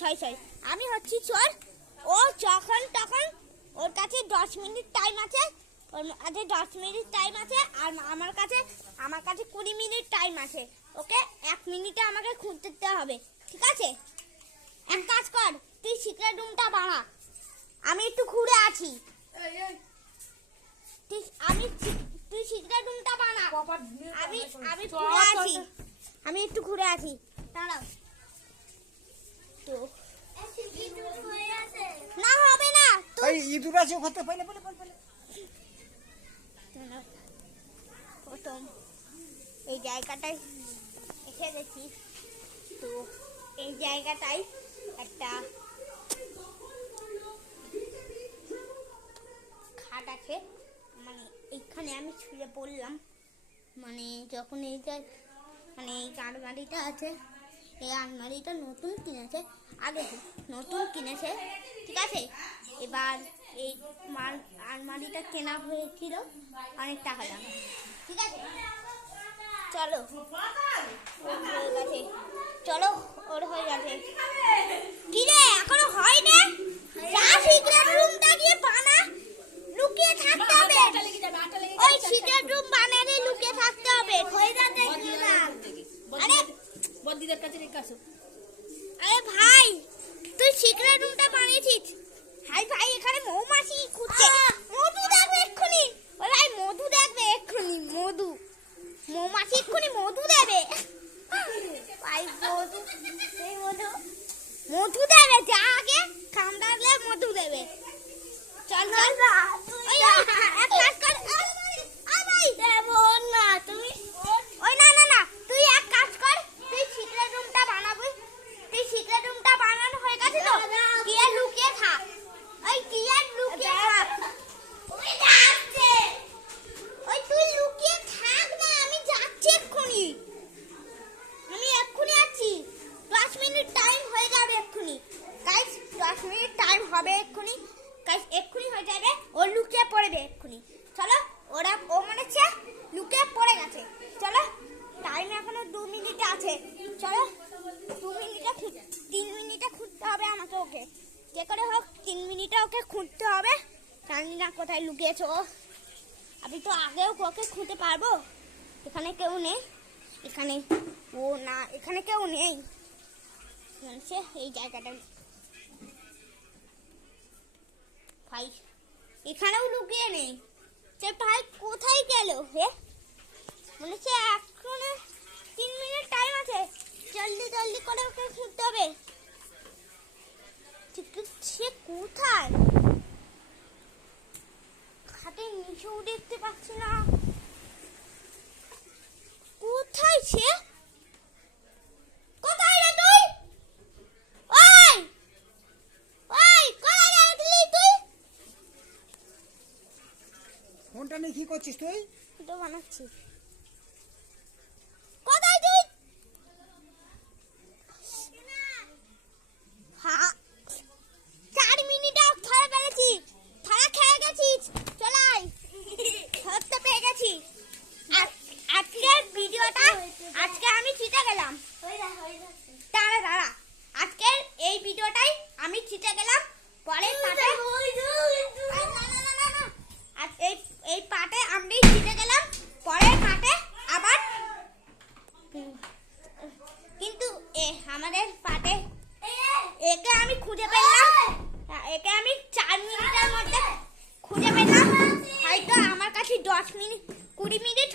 ছয় আমি হচ্ছি চোর। ও যখন তখন ওর কাছে 10 মিনিট টাইম আছে, ওর কাছে 10 মিনিট টাইম আছে, আর আমার কাছে 20 মিনিট টাইম আছে। ওকে 1 মিনিটে আমাকে খুঁজতে হবে, ঠিক আছে? এক কাজ কর, তুই সিক্রেট রুমটা বানা, আমি একটু ঘুরে আছি। তুই সিক্রেট রুমটা বানা, আমি ঘুরে আছি, আমি একটু ঘুরে আছি, দাঁড়াও। তো না হবে না, তুই ইঁদুর আছে ওখানে, পয়লে প্রথম এই জায়গাটায় এসে গেছি। তো এই জায়গাটায় একটা খাট আছে, মানে এইখানে আমি শুয়ে পড়লাম। মানে যখন এই আলমারিটা আছে, এই আলমারিটা নতুন কিনেছে, আগে নতুন কিনেছে, ঠিক আছে? এবার এই আলমারিটা কেনা হয়েছিল অনেক টাকা দাম, ঠিক আছে? চলো হয়ে গেছে, চলো ওর হয়ে গেছে। কি রে এখনো হয় না? যা সিক্রেট রুমটা গিয়ে বানা, লুকিয়ে থাকতে হবে। ওই সিক্রেট রুম বানালে লুকিয়ে থাকতে হবে। হয়ে যাচ্ছে কি না? আরে বদ্দিদের কাছে রেখে আসো। আরে ভাই, তুই সিক্রেট রুমটা বানিয়েছিস? হাই ভাই, এখানে মৌমাছি ঘুরছে, মধু দেখবে এক্ষুনি। ও ভাই মধু দেখবে এক্ষুনি, মৌমাছি এক্ষুনি মধু দেবে ভাই। মধু দেবে, যা আগে কামড়ালে মধু দেবে। চল ওই এক কাজ কর, ভাই দেবো না তুমি। ওই না তুই এক কাজ কর, তুই সিক্রেট রুমটা বানাবি। তুই সিক্রেট রুমটা বানানো হয়ে গেছে তো, কি আর লুকিয়ে থাক, ওই কি আর লুকিয়ে থাক। ওই তুই লুকিয়ে থাক না, আমি যাচ্ছি এক্ষুনি, আমি এক্ষুনি আছি। 10 মিনিট টাইম হয়ে যাবে এক্ষুনি গাইস, 10 মিনিট টাইম হবে এক্ষুনি গাইস, এক্ষুনি হয়ে যাবে। ও লুকিয়ে পড়বে এক্ষুনি। চলো, ও মনে হচ্ছে লুকিয়ে পড়ে গেছে। চলো, টাইম এখনো 2 মিনিট আছে। চলো 3 মিনিটে খুঁজতে হবে আমাকে, ওকে যে করে হোক 3 মিনিটে ওকে খুঁজতে হবে। জানি না কোথায় লুকিয়েছে ও, আমি তো আগেও ওকে খুঁজতে পারবো। এখানে কেউ নেই, এখানে ও না, এখানে কেউ নেই। এই জায়গাটা ভাই, এখানেও লুকিয়ে নেই। সে ভাই কোথায় গেল? হে মনে হচ্ছে এখন 3 মিনিট টাইম আছে, জলদি করে ওকে খুঁজতে হবে। সে কোথায়? খাটের নিচেও দেখতে পাচ্ছি না, কোথায় সে? কোথায় রে তুই? ওই কোথায় গেলি তুই? ফোনটা নিয়ে কি করছিস তুই? তো বানাচ্ছি। কোথায় তুই? হ্যাঁ 4 মিনিটে ধরে পেরেছি, ধরা খেয়ে গেছিস। চলাই ধরতে পেয়ে গেছি। আজকের ভিডিওটা, আজকে আমি জিতে গেলাম। দাঁড়া, আজকের এই ভিডিওটাই আমি জিতে গেলাম। পরের পার্টে এই পার্টে আমি জিতে গেলাম। পরের পার্টে আবার, কিন্তু আমাদের পার্টে একে আমি খুঁজে পেলাম, একে আমি 4 মিনিটের মধ্যে খুঁজে পেলাম। হয়তো আমার কাছে 10 মিনিট 20 মিনিট